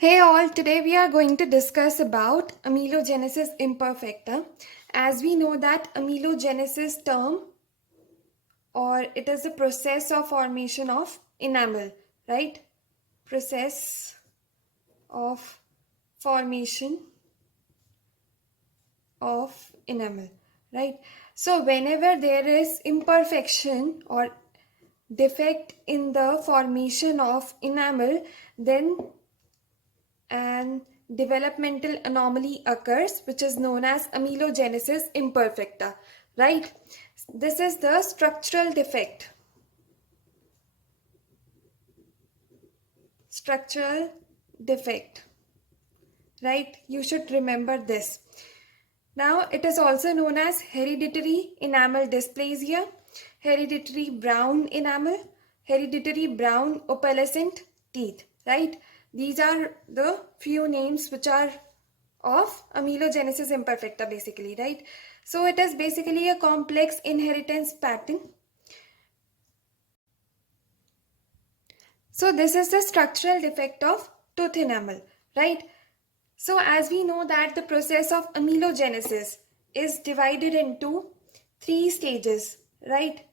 Hey all, today we are going to discuss about amelogenesis imperfecta. As we know that amelogenesis term or it is the process of formation of enamel, right? Process of formation of enamel, right? So whenever there is imperfection or defect in the formation of enamel, then an developmental anomaly occurs, which is known as amelogenesis imperfecta, right? This is the structural defect. Structural defect, right? You should remember this. Now, it is also known as hereditary enamel dysplasia, hereditary brown enamel, hereditary brown opalescent teeth, right? These are the few names which are of amelogenesis imperfecta basically, right? So it is basically a complex inheritance pattern. So this is the structural defect of tooth enamel, right? So as we know that the process of amelogenesis is divided into three stages, right?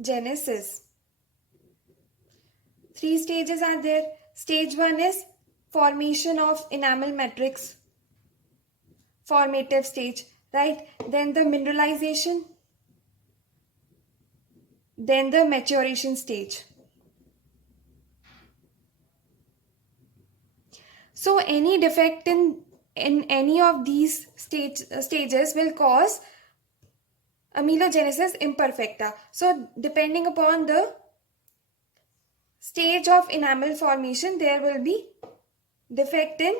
Genesis. Three stages are there. Stage 1 is formation of enamel matrix, formative stage, right? Then the mineralization, then the maturation stage. So any defect in any of these stages will cause amelogenesis imperfecta. So depending upon the stage of enamel formation, there will be defect in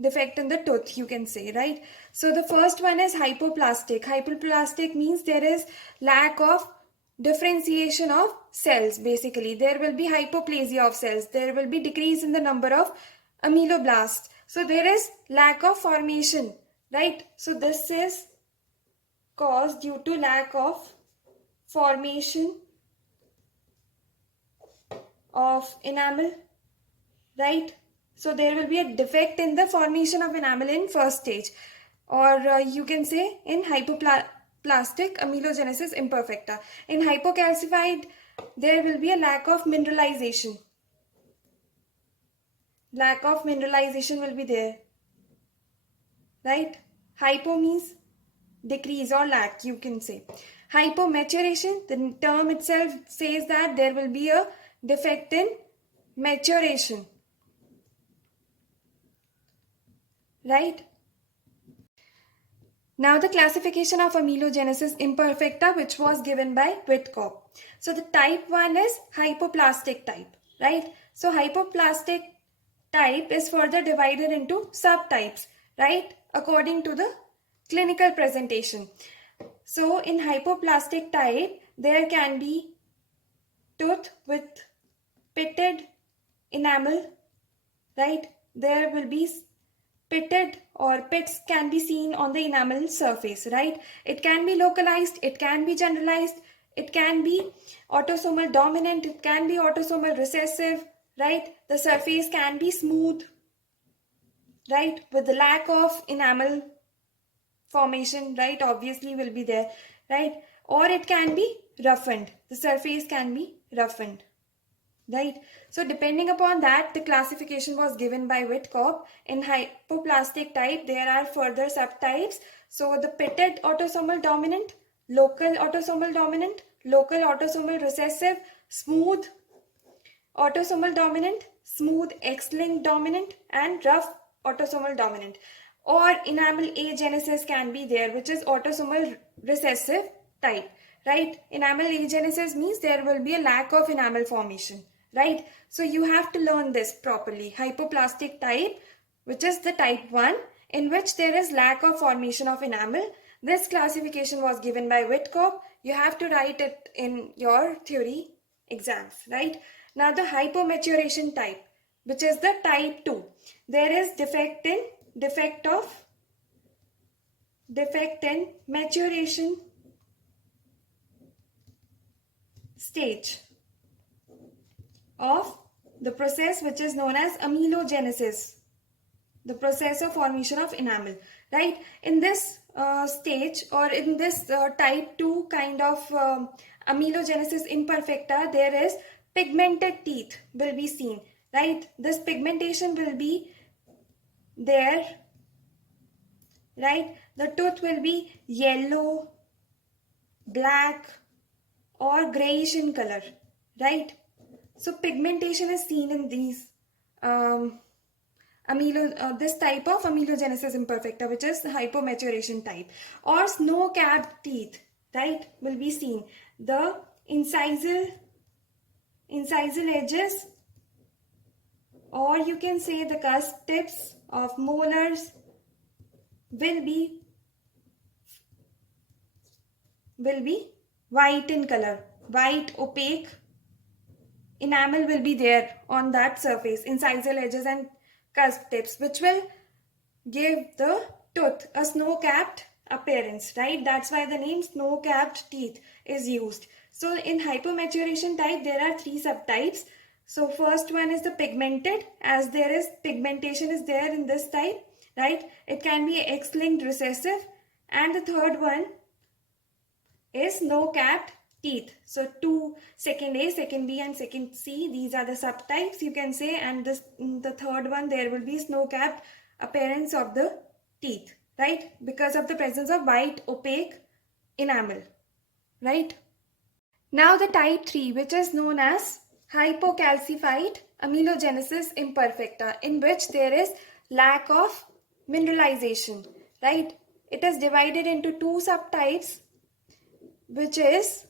defect in the tooth, you can say, right? So the first one is hypoplastic. Hypoplastic means there is lack of differentiation of cells. Basically there will be hypoplasia of cells, there will be decrease in the number of ameloblasts, so there is lack of formation, right? So this is caused due to lack of formation of enamel, right? So there will be a defect in the formation of enamel in first stage, or you can say in hypoplastic amelogenesis imperfecta. In hypocalcified, there will be a lack of mineralization. Lack of mineralization will be there, right? Hypo means decrease or lack, you can say. Hypomaturation, the term itself says that there will be a defect in maturation, right? Now the classification of amelogenesis imperfecta, which was given by Whitcock. So the type 1 is hypoplastic type, right? So hypoplastic type is further divided into subtypes, right? According to the clinical presentation. So in hypoplastic type, there can be tooth with pitted enamel, right? There will be pitted or pits can be seen on the enamel surface, right? It can be localized, it can be generalized, it can be autosomal dominant, it can be autosomal recessive, right? The surface can be smooth, right? With the lack of enamel formation, right? Obviously will be there, right? Or it can be roughened. The surface can be roughened, right? So depending upon that, the classification was given by Whitcock. In hypoplastic type, there are further subtypes. So the pitted autosomal dominant, local autosomal dominant, local autosomal recessive, smooth autosomal dominant, smooth X-linked dominant, and rough autosomal dominant. Or enamel agenesis can be there, which is autosomal recessive type, right? Enamel agenesis means there will be a lack of enamel formation, right? So you have to learn this properly. Hypoplastic type, which is the type 1, in which there is lack of formation of enamel. This classification was given by Whitcock. You have to write it in your theory exams, right? Now the hypomaturation type, which is the type 2. There is defect in maturation stage of the process which is known as amelogenesis, the process of formation of enamel, right? In this stage, or in this type 2 kind of amelogenesis imperfecta, there is pigmented teeth will be seen, right? This pigmentation will be there, right? The tooth will be yellow, black, or grayish in color, right? So pigmentation is seen in these this type of amelogenesis imperfecta, which is the hypomaturation type. Or snow-capped teeth, right, will be seen. The incisal edges, or you can say the cusp tips of molars will be white in color, white opaque enamel will be there on that surface, incisal edges and cusp tips, which will give the tooth a snow-capped appearance, right? That's why the name snow-capped teeth is used. So in hypomaturation type, there are 3 subtypes. So first one is the pigmented, as there is pigmentation is there in this type, right? It can be X-linked recessive. And the third one is snow-capped teeth. So second A, second B and second C, these are the subtypes you can say. And the third one, there will be snow-capped appearance of the teeth, right? Because of the presence of white opaque enamel, right? Now the type 3, which is known as hypocalcified amelogenesis imperfecta, in which there is lack of mineralization, right? It is divided into 2 subtypes, which is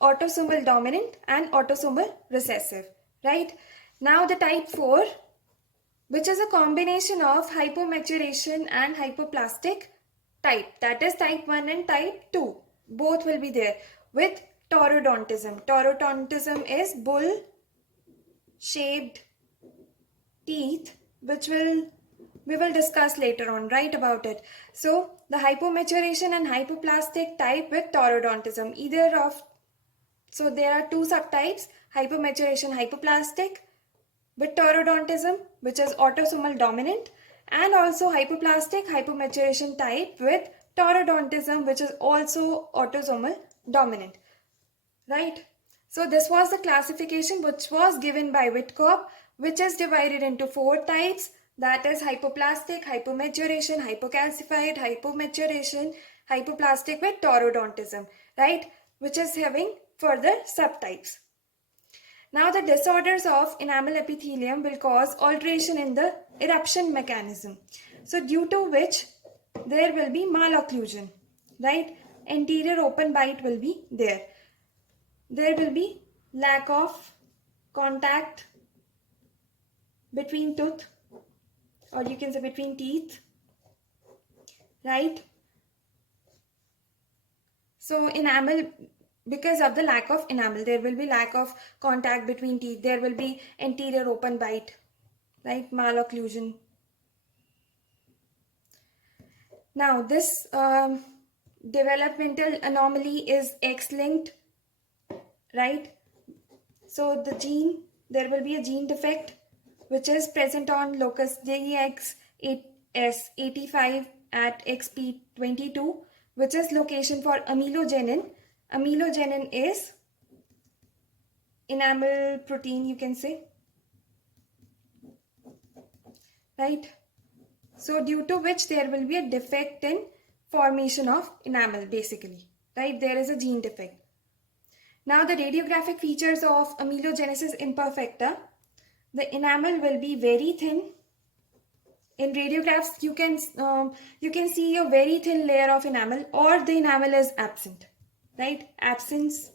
autosomal dominant and autosomal recessive, right? Now the type 4, which is a combination of hypomaturation and hypoplastic type, that is type 1 and type 2, both will be there, with taurodontism. Taurodontism is bull shaped teeth, which we will discuss later on, right, about it. So the hypomaturation and hypoplastic type with taurodontism, either of, so there are 2 subtypes, hypomaturation, hypoplastic with taurodontism, which is autosomal dominant, and also hypoplastic hypomaturation type with taurodontism, which is also autosomal dominant, right? So this was the classification which was given by Whitkop, which is divided into 4 types, that is hypoplastic, hypomaturation, hypocalcified, hypomaturation, hypoplastic with taurodontism, right? Which is having further subtypes. Now the disorders of enamel epithelium will cause alteration in the eruption mechanism. So due to which there will be malocclusion, right? Anterior open bite will be there. There will be lack of contact between tooth, or you can say between teeth, right? So enamel, because of the lack of enamel, there will be lack of contact between teeth. There will be anterior open bite, right? Malocclusion. Now this developmental anomaly is X-linked, right? So the gene, there will be a gene defect which is present on locus JEX85 at XP22, which is location for amelogenin. Amelogenin is enamel protein, you can say, right? So due to which there will be a defect in formation of enamel, basically, right? There is a gene defect. Now the radiographic features of amelogenesis imperfecta, the enamel will be very thin. In radiographs, you can see a very thin layer of enamel, or the enamel is absent, right? Absence.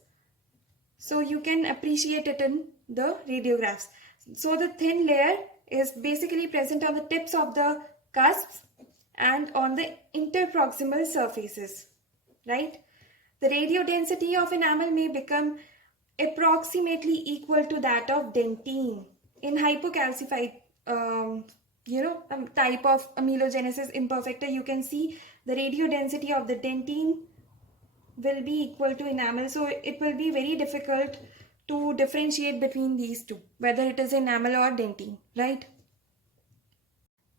So you can appreciate it in the radiographs. So the thin layer is basically present on the tips of the cusps and on the interproximal surfaces, right? The radio density of enamel may become approximately equal to that of dentine. In hypocalcified type of amelogenesis imperfecta, you can see the radio density of the dentine will be equal to enamel. So it will be very difficult to differentiate between these two, whether it is enamel or dentine, right?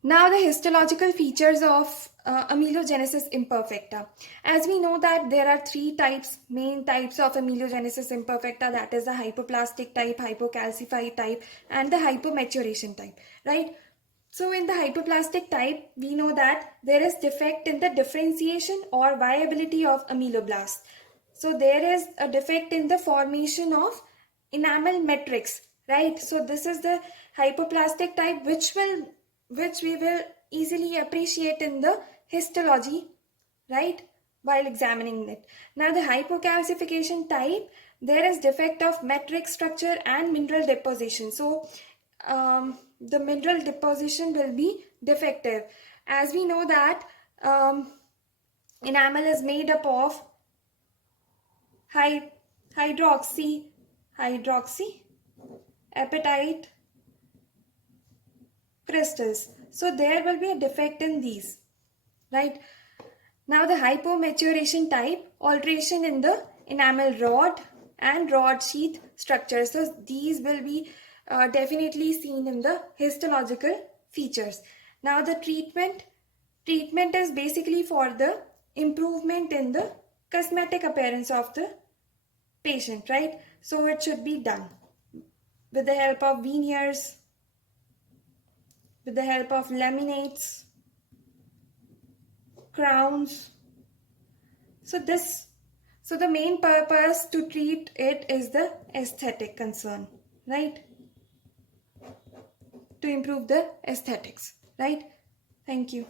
Now the histological features of amelogenesis imperfecta. As we know that there are three main types of amelogenesis imperfecta, that is the hypoplastic type, hypocalcified type, and the hypomaturation type, right? So in the hypoplastic type, we know that there is defect in the differentiation or viability of ameloblasts. So there is a defect in the formation of enamel matrix, right? So this is the hypoplastic type, which we will easily appreciate in the histology, right, while examining it. Now the hypocalcification type, there is defect of matrix structure and mineral deposition. So the mineral deposition will be defective. As we know that enamel is made up of hydroxy apatite crystals. So there will be a defect in these, right? Now the hypomaturation type, alteration in the enamel rod and rod sheath structure. So these will be definitely seen in the histological features. Now the treatment is basically for the improvement in the cosmetic appearance of the patient, right? So it should be done with the help of veneers, with the help of laminates, crowns. So the main purpose to treat it is the aesthetic concern, right? To improve the aesthetics, right? Thank you.